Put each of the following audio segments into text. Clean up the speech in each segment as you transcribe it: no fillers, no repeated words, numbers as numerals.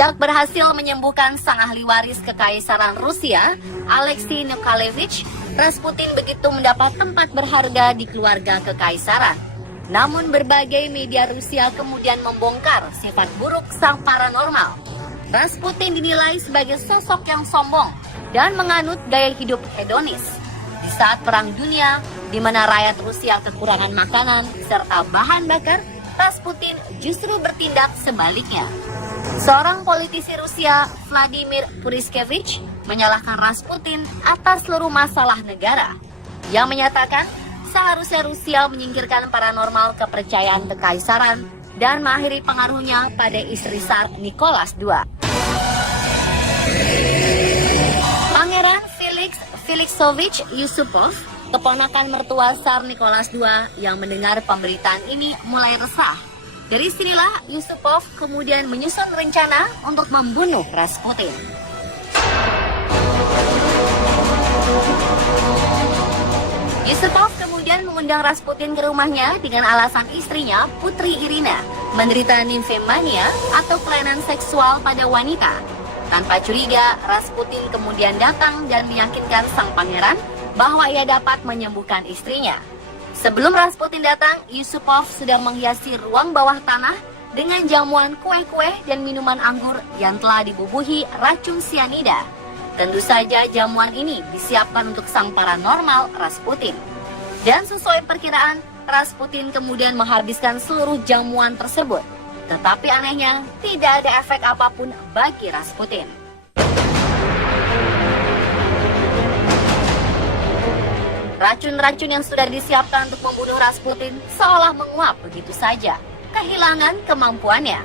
Sejak berhasil menyembuhkan sang ahli waris kekaisaran Rusia, Alexei Nikolaevich, Rasputin begitu mendapat tempat berharga di keluarga kekaisaran. Namun berbagai media Rusia kemudian membongkar sifat buruk sang paranormal. Rasputin dinilai sebagai sosok yang sombong dan menganut gaya hidup hedonis. Di saat Perang Dunia, di mana rakyat Rusia kekurangan makanan serta bahan bakar, Rasputin justru bertindak sebaliknya. Seorang politisi Rusia, Vladimir Puriskevich, menyalahkan Rasputin atas seluruh masalah negara. Yang menyatakan seharusnya Rusia menyingkirkan paranormal kepercayaan kekaisaran dan mengakhiri pengaruhnya pada istri Tsar Nicholas II. Pangeran Felix Felixovich Yusupov, keponakan mertua Tsar Nicholas II yang mendengar pemberitaan ini mulai resah. Dari sinilah Yusupov kemudian menyusun rencana untuk membunuh Rasputin. Yusupov kemudian mengundang Rasputin ke rumahnya dengan alasan istrinya, Putri Irina, menderita nymphomania atau kelainan seksual pada wanita. Tanpa curiga, Rasputin kemudian datang dan meyakinkan sang pangeran bahwa ia dapat menyembuhkan istrinya. Sebelum Rasputin datang, Yusupov sedang menghiasi ruang bawah tanah dengan jamuan kue-kue dan minuman anggur yang telah dibubuhi racun sianida. Tentu saja jamuan ini disiapkan untuk sang paranormal Rasputin. Dan sesuai perkiraan, Rasputin kemudian menghabiskan seluruh jamuan tersebut. Tetapi anehnya, tidak ada efek apapun bagi Rasputin. Racun-racun yang sudah disiapkan untuk membunuh Rasputin seolah menguap begitu saja, kehilangan kemampuannya.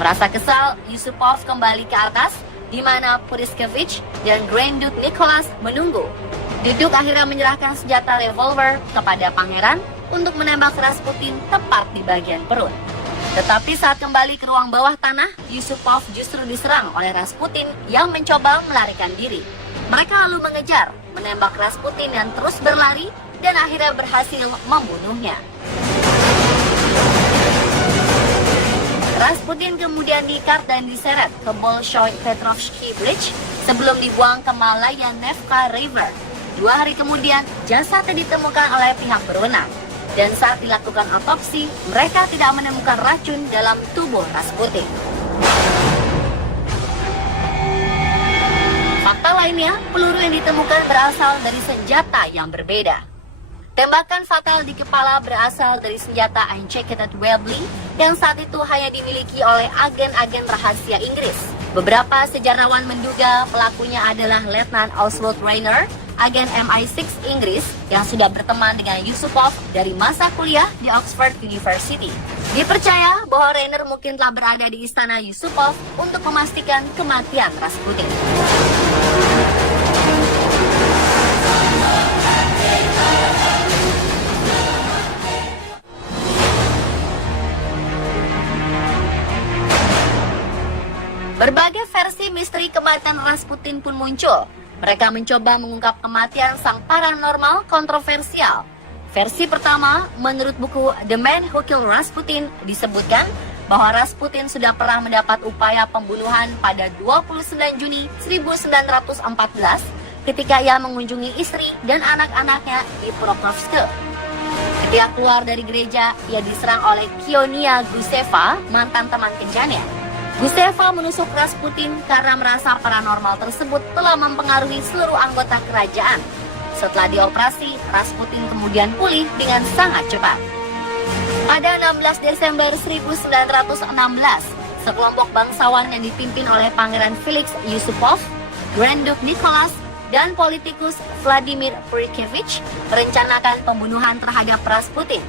Merasa kesal, Yusupov kembali ke atas, di mana Puriskevich dan Grand Duke Nicholas menunggu. Duduk akhirnya menyerahkan senjata revolver kepada pangeran untuk menembak Rasputin tepat di bagian perut. Tetapi saat kembali ke ruang bawah tanah, Yusupov justru diserang oleh Rasputin yang mencoba melarikan diri. Mereka lalu mengejar, menembak Rasputin dan terus berlari dan akhirnya berhasil membunuhnya. Rasputin kemudian diikat dan diseret ke Bolshoi Petrovsky Bridge sebelum dibuang ke Malaya Nevka River. 2 hari kemudian, jasadnya ditemukan oleh pihak berwenang. Dan saat dilakukan otopsi, mereka tidak menemukan racun dalam tubuh Rasputin. Fakta lainnya, peluru yang ditemukan berasal dari senjata yang berbeda. Tembakan fatal di kepala berasal dari senjata Unchecked Webley yang saat itu hanya dimiliki oleh agen-agen rahasia Inggris. Beberapa sejarawan menduga pelakunya adalah Letnan Oswald Rayner, agen MI6 Inggris yang sudah berteman dengan Yusupov dari masa kuliah di Oxford University. Dipercaya bahwa Rayner mungkin telah berada di istana Yusupov untuk memastikan kematian Rasputin. Berbagai versi misteri kematian Rasputin pun muncul. Mereka mencoba mengungkap kematian sang paranormal kontroversial. Versi pertama, menurut buku The Man Who Killed Rasputin, disebutkan bahwa Rasputin sudah pernah mendapat upaya pembunuhan pada 29 Juni 1914 ketika ia mengunjungi istri dan anak-anaknya di Pokrovsk. Ketika keluar dari gereja, ia diserang oleh Kionia Guseva, mantan teman kencannya. Guseva menusuk Rasputin karena merasa paranormal tersebut telah mempengaruhi seluruh anggota kerajaan. Setelah dioperasi, Rasputin kemudian pulih dengan sangat cepat. Pada 16 Desember 1916, sekelompok bangsawan yang dipimpin oleh Pangeran Felix Yusupov, Grand Duke Nicholas, dan politikus Vladimir Puriskevich merencanakan pembunuhan terhadap Rasputin.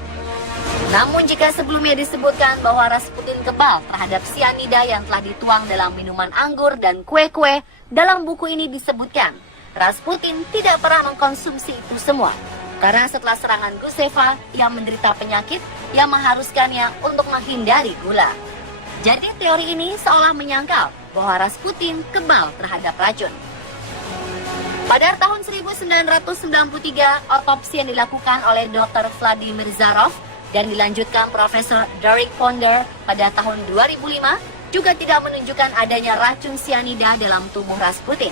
Namun jika sebelumnya disebutkan bahwa Rasputin kebal terhadap sianida yang telah dituang dalam minuman anggur dan kue-kue, dalam buku ini disebutkan Rasputin tidak pernah mengkonsumsi itu semua. Karena setelah serangan Guseva, ia menderita penyakit yang mengharuskannya untuk menghindari gula. Jadi teori ini seolah menyangkal bahwa Rasputin kebal terhadap racun. Pada tahun 1993, otopsi yang dilakukan oleh Dr. Vladimir Zarov dan dilanjutkan Profesor Derek Ponder pada tahun 2005 juga tidak menunjukkan adanya racun sianida dalam tubuh Rasputin.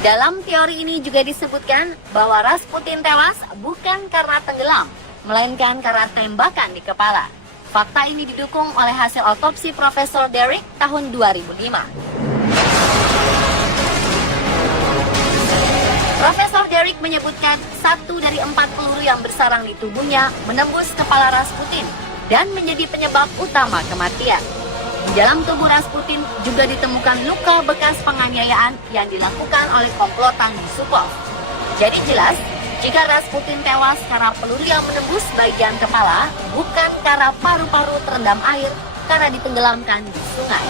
Dalam teori ini juga disebutkan bahwa Rasputin tewas bukan karena tenggelam, melainkan karena tembakan di kepala. Fakta ini didukung oleh hasil otopsi Profesor Derrick tahun 2005. Profesor Derrick menyebutkan 1 dari 4 peluru yang bersarang di tubuhnya menembus kepala Rasputin dan menjadi penyebab utama kematian. Di dalam tubuh Rasputin juga ditemukan luka bekas penganiayaan yang dilakukan oleh komplotan Yusupov. Jadi jelas, jika Rasputin tewas karena peluru yang menembus bagian kepala, bukan karena paru-paru terendam air karena ditenggelamkan di sungai.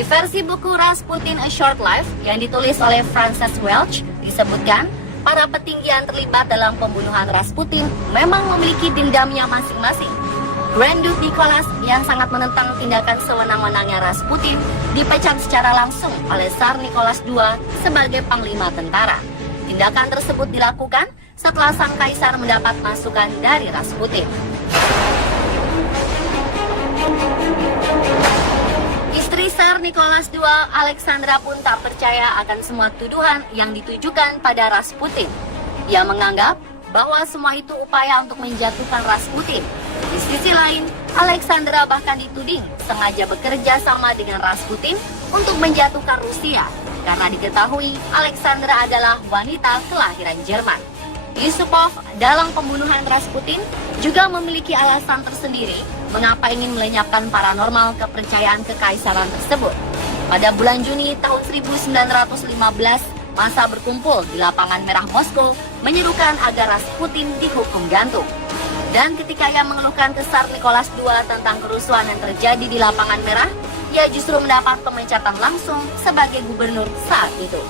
Di versi buku Rasputin A Short Life yang ditulis oleh Frances Welch, disebutkan para petinggi yang terlibat dalam pembunuhan Rasputin memang memiliki dendamnya masing-masing. Grand Duke Nicholas yang sangat menentang tindakan sewenang-wenangnya Rasputin dipecat secara langsung oleh Tsar Nicholas II sebagai panglima tentara. Tindakan tersebut dilakukan setelah sang kaisar mendapat masukan dari Rasputin. Istri Tsar Nicholas II, Alexandra pun tak percaya akan semua tuduhan yang ditujukan pada Rasputin. Ia menganggap bahwa semua itu upaya untuk menjatuhkan Rasputin. Di sisi lain, Alexandra bahkan dituding sengaja bekerja sama dengan Rasputin untuk menjatuhkan Rusia, karena diketahui Alexandra adalah wanita kelahiran Jerman. Yusupov dalam pembunuhan Rasputin juga memiliki alasan tersendiri mengapa ingin melenyapkan paranormal kepercayaan kekaisaran tersebut. Pada bulan Juni tahun 1915, massa berkumpul di Lapangan Merah Moskow menyerukan agar Rasputin dihukum gantung. Dan ketika ia mengeluhkan ke Tsar Nicholas II tentang kerusuhan yang terjadi di Lapangan Merah, ia justru mendapat pemecatan langsung sebagai gubernur saat itu.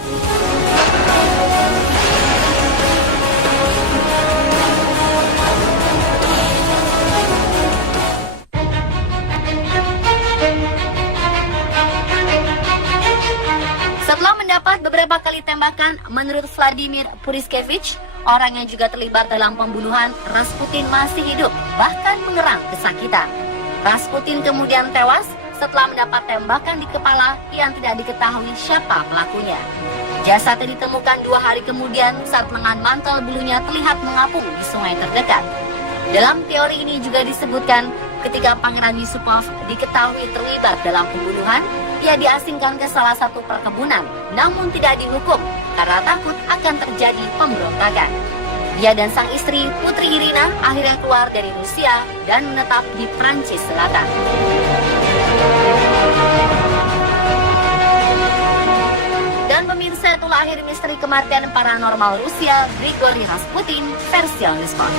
Setelah mendapat beberapa kali tembakan, menurut Vladimir Puriskevich, orang yang juga terlibat dalam pembunuhan, Rasputin masih hidup, bahkan mengerang kesakitan. Rasputin kemudian tewas setelah mendapat tembakan di kepala yang tidak diketahui siapa pelakunya. Jasadnya ditemukan 2 hari kemudian saat lengan mantel bulunya terlihat mengapung di sungai terdekat. Dalam teori ini juga disebutkan ketika Pangeran Yusupov diketahui terlibat dalam pembunuhan, ia diasingkan ke salah satu perkebunan, namun tidak dihukum karena takut akan terjadi pemberontakan. Dia dan sang istri, Putri Irina, akhirnya keluar dari Rusia dan menetap di Prancis Selatan. Dan pemirsa, itulah akhir misteri kematian paranormal Rusia, Grigory Rasputin, versi On The Spot.